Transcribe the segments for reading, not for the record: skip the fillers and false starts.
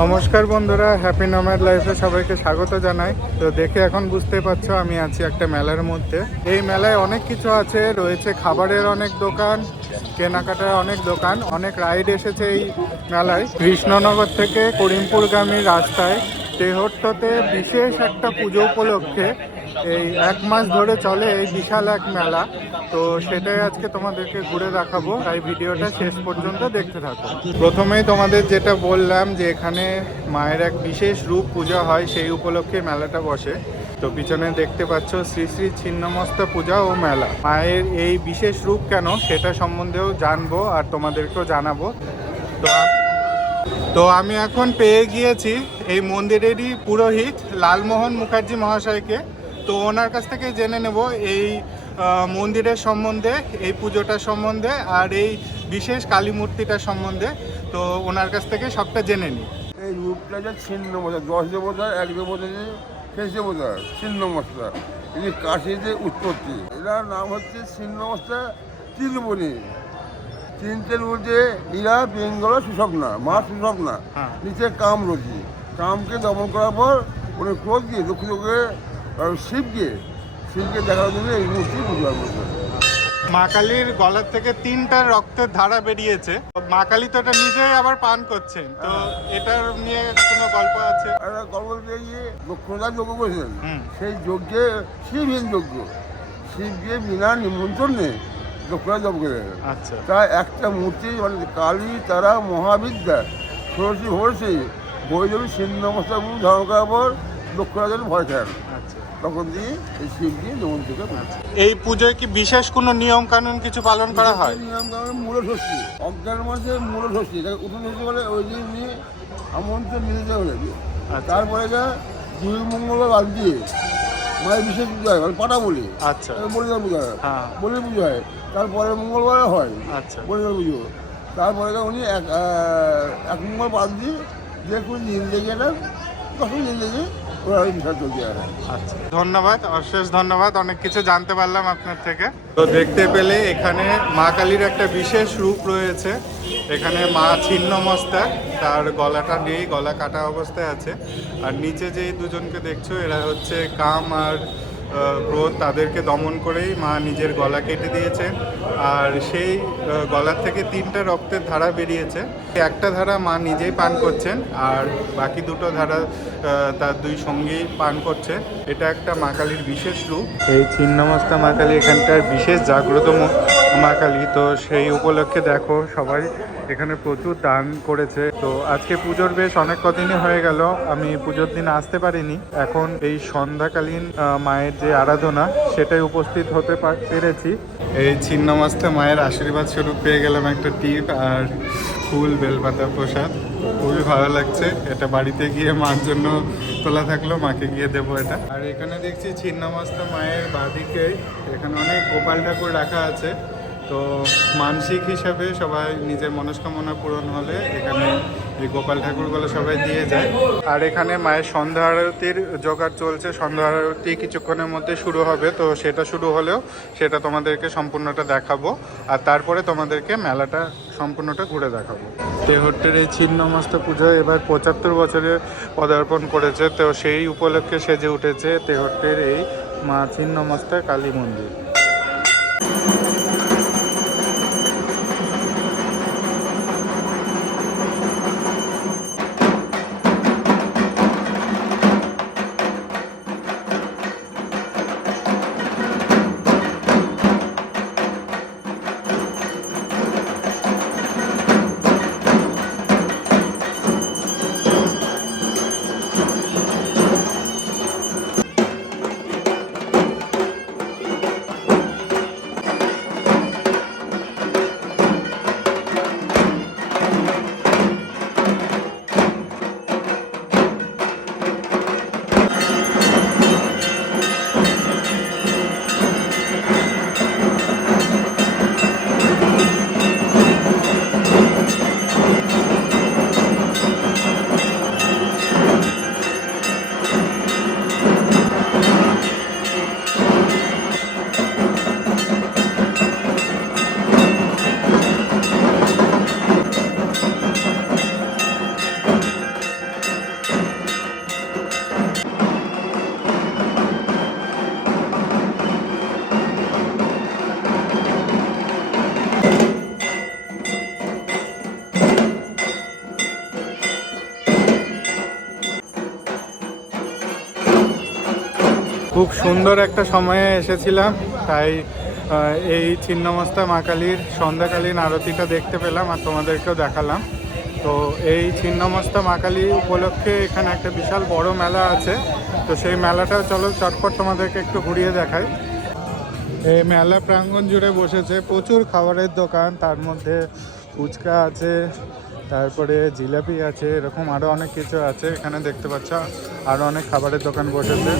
নমস্কার বন্ধুরা, happy nomad লাইফে সবাইকে স্বাগত জানাই। তো দেখে এখন বুঝতে পারছো আমি আছি একটা মেলার মধ্যে। এই মেলায় অনেক কিছু আছে, রয়েছে খাবারের অনেক দোকান, কেনাকাটার অনেক দোকান, অনেক রাইড এসেছে এই মেলায়। কৃষ্ণনগর থেকে করিমপুরগামী রাস্তায় তেহট্টতে বিশেষ একটা পুজো উপলক্ষে এই 1 মাস ধরে চলে এই বিশাল এক মেলা। তো সেটাই আজকে তোমাদেরকে ঘুরে দেখাবো, তাই ভিডিওটা শেষ পর্যন্ত দেখতে থাকো। প্রথমেই তোমাদের যেটা বললাম যে এখানে মায়ের এক বিশেষ রূপ পূজা হয়, সেই উপলক্ষে মেলাটা বসে। তো পিছনে দেখতে পাচ্ছ শ্রী শ্রী ছিন্নমস্তা পূজা ও মেলা। মায়ের এই বিশেষ রূপ কেন সেটা সম্বন্ধেও জানবো আর তোমাদেরকেও জানাবো। তো আমি এখন পেয়ে গিয়েছি এই মন্দিরেরই পুরোহিত লালমোহন মুখার্জি মহাশয়কে। তো ওনার কাছ থেকে জেনে নেব এই মন্দিরের সম্বন্ধে, এই পুজোটার সম্বন্ধে আর এই বিশেষ কালী মূর্তিটার সম্বন্ধে। তো ওনার কাছ থেকে সবটা জেনে নিই। এই রূপটা যে ছিন্নমস্তা, 10 দেবতার 1 দেবতা যে শেষ দেবতা ছিন্নমস্তা, ইনি কাশীতে উৎপত্তি। এনার নাম হচ্ছে ছিন্নমস্তা তিলবনী। তিনটের মধ্যে ইরা বেঙ্গল সুষগ্না, মা সুষগ্না, নিচে কামরতি। কামকে দমন করার পর উনি ক্রোধ দিয়ে দক্ষিণকে শিবকে দেখার জন্য এই মূর্তি পূজা করছে। মা কালীর গলার থেকে 3টা রক্তের ধারা বেরিয়েছে। মা কালী তো এটা নিজেই আবার পান করছেন, তো এটার নিয়ে কোনো গল্প আছে? একটা গল্প দিয়ে দক্ষিণদার যজ্ঞ করেছেন, সেই যজ্ঞে শিবহীন যজ্ঞ, শিবকে বিনা নিমন্ত্রণে দক্ষিণা জপ করে। আচ্ছা, তাই একটা মূর্তি মানে কালী তারা মহাবিদ্যা ষোড়শী হর্ষী বৈদেবী ছিন্নমস্তা মুখ ধারণ করার পর দক্ষিণা যেন ভয় খান। তখন দিয়ে এই শিবকে নিমন্ত্রিত করে। এই পুজোয় কি বিশেষ কোনো নিয়ম কানুন কিছু পালন করা হয়? নিয়ম কানুন মূল ষষ্ঠী, অজ্ঞান মাসে মূল ষষ্ঠী, উঠুন ষষ্ঠী বলে। ওই দিন নিয়ে আমন্ত্রণ মিলিতে হলে তারপরে যা 2 মঙ্গলবার বাদ দিয়ে মায়ের বিশেষ পুজো হয়, মানে পাটা বলি। আচ্ছা, বলিদান পুজো হয়, বলি পুজো হয়। তারপরে মঙ্গলবারে হয় বলিদান পুজো। তারপরে উনি এক মঙ্গল বাদ দিয়ে যে কোনো দিন দেখে না, তখন দিন দেখে ওরা বিশাল চলতে আসে। আচ্ছা, ধন্যবাদ, অশেষ ধন্যবাদ, অনেক কিছু জানতে পারলাম আপনার থেকে। তো দেখতে পেলে এখানে মা কালীর একটা বিশেষ রূপ রয়েছে। এখানে মা ছিন্নমস্তা, তার গলাটা নেই, গলা কাটা অবস্থায় আছে। আর নিচে যে দুজনকে দেখছো এরা হচ্ছে কাম আর ক্রোধ, তাদেরকে দমন করেই মা নিজের গলা কেটে দিয়েছে। আর সেই গলার থেকে 3টা রক্তের ধারা বেরিয়েছে। একটা ধারা মা নিজেই পান করছেন, আর বাকি 2টো ধারা তার 2 সঙ্গী পান করছে। এটা একটা মা কালীর বিশেষ রূপ। এই ছিন্নমস্তা মা কালী এখানকার বিশেষ জাগ্রত মা কালী। তো সেই উপলক্ষে দেখো সবাই এখানে প্রচুর দান করেছে। তো আজকে পুজোর বেশ অনেক কদিনই হয়ে গেল, আমি পুজোর দিন আসতে পারিনি। এখন এই সন্ধ্যাকালীন মায়ের যে আরাধনা সেটাই উপস্থিত হতে পেরেছি। এই ছিন্নমস্তা মায়ের আশীর্বাদ স্বরূপ পেয়ে গেলাম একটা টিপ আর ফুল, বেলপাতা, প্রসাদ। খুবই ভালো লাগছে। এটা বাড়িতে গিয়ে মার জন্য তোলা থাকলো, মাকে গিয়ে দেবো এটা। আর এখানে দেখছি ছিন্নমস্তা মায়ের বাঁদিকে এখানে অনেক গোপাল ঠাকুর রাখা আছে। তো মানসিক হিসাবে সবাই নিজের মনস্কামনা পূরণ হলে এখানে এই গোপাল ঠাকুরগুলো সবাই দিয়ে যায়। আর এখানে মায়ের সন্ধ্যা আরতির জোগাড় চলছে। সন্ধ্যা আরতি কিছুক্ষণের মধ্যে শুরু হবে। তো সেটা শুরু হলেও সেটা তোমাদেরকে সম্পূর্ণটা দেখাবো, আর তারপরে তোমাদেরকে মেলাটা সম্পূর্ণটা ঘুরে দেখাবো। তেহট্টের এই ছিন্নমস্তা পুজো এবার 75 বছরে পদার্পণ করেছে। তো সেই উপলক্ষে সেজে উঠেছে তেহট্টের এই মা ছিন্নমস্তা কালী মন্দির। খুব সুন্দর একটা সময়ে এসেছিলাম, তাই এই ছিন্নমস্তা মা কালীর সন্ধ্যাকালীন আরতিটা দেখতে পেলাম আর তোমাদেরকেও দেখালাম। তো এই ছিন্নমস্তা মা কালী উপলক্ষে এখানে একটা বিশাল বড় মেলা আছে, তো সেই মেলাটা চলো চটপট তোমাদেরকে একটু ঘুরিয়ে দেখাই। এই মেলা প্রাঙ্গণ জুড়ে বসেছে প্রচুর খাবারের দোকান, তার মধ্যে ফুচকা আছে, তারপরে জিলাপি আছে, এরকম আরও অনেক কিছু আছে। এখানে দেখতে পাচ্ছ আরও অনেক খাবারের দোকান বসেছে।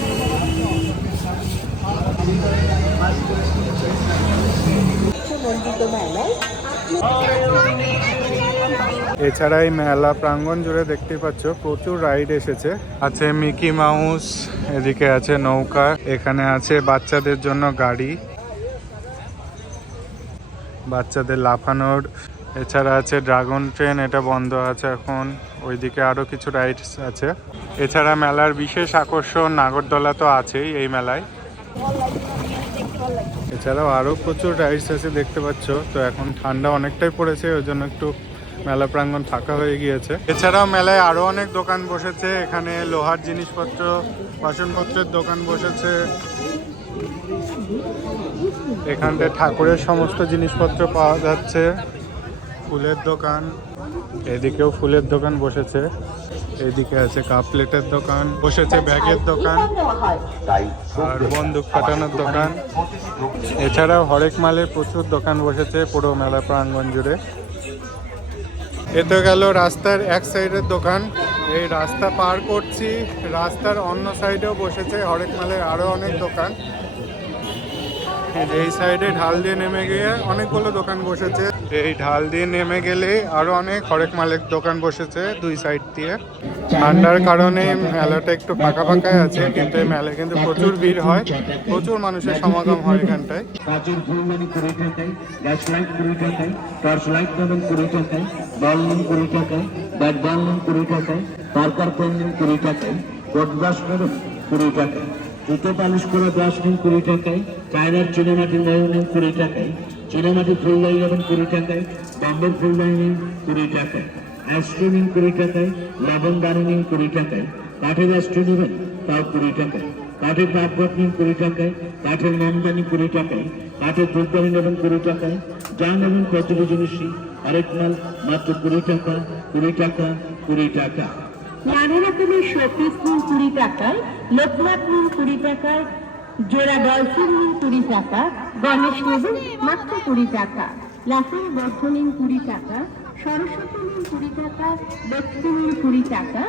এছাড়া এই মেলা প্রাঙ্গণ জুড়ে দেখতে পাচ্ছ প্রচুর রাইড এসেছে। আছে মিকি মাউস, এদিকে আছে নৌকা, এখানে আছে বাচ্চাদের জন্য গাড়ি, বাচ্চাদের লাফানোর। এছাড়া আছে ড্রাগন ট্রেন, এটা বন্ধ আছে এখন। ওইদিকে আরও কিছু রাইডস আছে। এছাড়া মেলার বিশেষ আকর্ষণ নাগরদোলা তো আছেই এই মেলায়। এছাড়াও আরও প্রচুর রাইডস আছে দেখতে পাচ্ছ। তো এখন ঠান্ডা অনেকটাই পড়েছে, ওই জন্য একটু মেলা প্রাঙ্গণ ফাঁকা হয়ে গিয়েছে। এছাড়াও মেলায় আরও অনেক দোকান বসেছে। এখানে লোহার জিনিসপত্র, বাসনপত্রের দোকান বসেছে। এখানটায় ঠাকুরের সমস্ত জিনিসপত্র পাওয়া যাচ্ছে। ফুলের দোকান, এদিকেও ফুলের দোকান বসেছে। এদিকে আছে কাপ প্লেটের দোকান বসেছে, ব্যাগের দোকান আর বন্দুক ফাটানোর দোকান। এছাড়াও হরেক মালের প্রচুর দোকান বসেছে পুরো মেলা প্রাঙ্গণ জুড়ে। এতে গেল রাস্তার এক সাইডের দোকান। এই রাস্তা পার করছি, রাস্তার অন্য সাইডেও বসেছে হরেক মালের আরও অনেক দোকান। এই সাইডে ঢাল দিয়ে নেমে গিয়ে অনেকগুলো দোকান বসেছে। এই ঢাল দিয়ে নেমে গেলে আরো অনেক হরেক মালের দোকান বসেছে দুই সাইড দিয়ে। ঠান্ডার কারণে মেলাটা একটু ফাঁকা ফাঁকাই আছে, কিন্তু এই মেলায় কিন্তু প্রচুর ভিড় হয়, প্রচুর মানুষের সমাগম হয় এখানটায়। কাচের ফুলদানি 20 টাকায়, গ্যাস লাইট 20 টাকায়, টর্চ লাইট পাবেন 20 টাকায়, বল নিন 20 টাকায়, ব্যাট বল নিন 20 টাকায়, পার্কার পেন নিন 20 টাকায়, কোট ব্রাশ নেবেন 20 টাকায়, জুতো পালিশ করে ব্রাশ নিন 20 টাকায়, চায়নার চিনেমাটির ময়ূর নিন 20 টাকায়, চিনেমাটির ফুলদানি নেবেন 20 টাকায়, বম্বের ফুলদানি নিন 20 টাকায়, অ্যাস্ট্রো নিন 20 টাকায়, লবণ দানি নিন 20 টাকায়, কাঠের অ্যাস্ট্রো নেবেন তাও 20 টাকায়, কাঠের পাটপট নিন 20 টাকায়, কাঠের নামদানি 20 টাকায়, কাঠের ধূপদানি নেবেন 20 টাকায়, যা নেবেন প্রতিটি জিনিসই আরেক মাল মাত্র 20 টাকা, 20 টাকা, 20 টাকা। নানা রকমের শোপিস নিন 20 টাকায়, লোকনাথ নিন 20 টাকায়, জোড়া ডলফিন নিন 20 টাকা, গণেশ নেবেন মাত্র 20 টাকা, লাফিং বদ্ধ নিন 20 টাকা, সরস্বতী নিন 20 টাকা, লক্ষ্মী নিন 20 টাকা,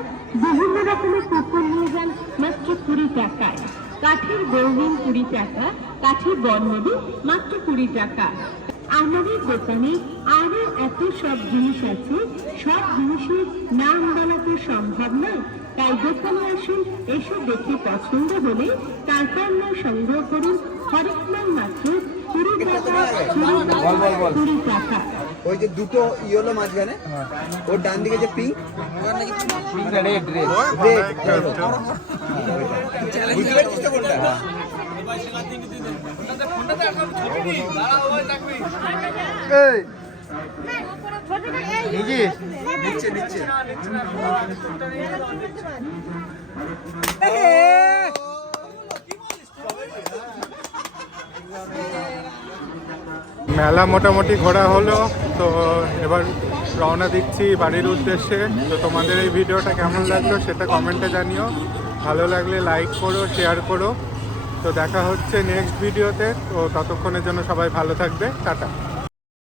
বিভিন্ন রকমের কুকুর নিয়ে যান মাত্র 20 টাকায়, কাঠের বউ নিন 20 টাকা, কাঠের বন নেবেন মাত্র 20 টাকা। আমাদের দোকানে আরো এত সব জিনিস আছে, সব জিনিসের নাম বলা তো সম্ভব নয়, তাই দোকানে আসুন, এসে দেখে পছন্দ হলে তারপর নয় সংগ্রহ করুন। হরেক মাল মাত্র 20 টাকা, 20 টাকা। ওই যে দুটো ইয়েলো মাঝখানে, ওর ডান দিকে যে পিঙ্ক, রেড রেড বুঝতে পারছিস তো কোনটা? নিচে নিচে মেলা মোটামুটি ঘোরা হলো, তো এবার রওনা দিচ্ছি বাড়ির উদ্দেশ্যে। তো তোমাদের এই ভিডিওটা কেমন লাগলো সেটা কমেন্টে জানিও, ভালো লাগলে লাইক করো, শেয়ার করো। তো দেখা হচ্ছে নেক্সট ভিডিওতে, তো ততক্ষণের জন্য সবাই ভালো থাকবে, টাটা।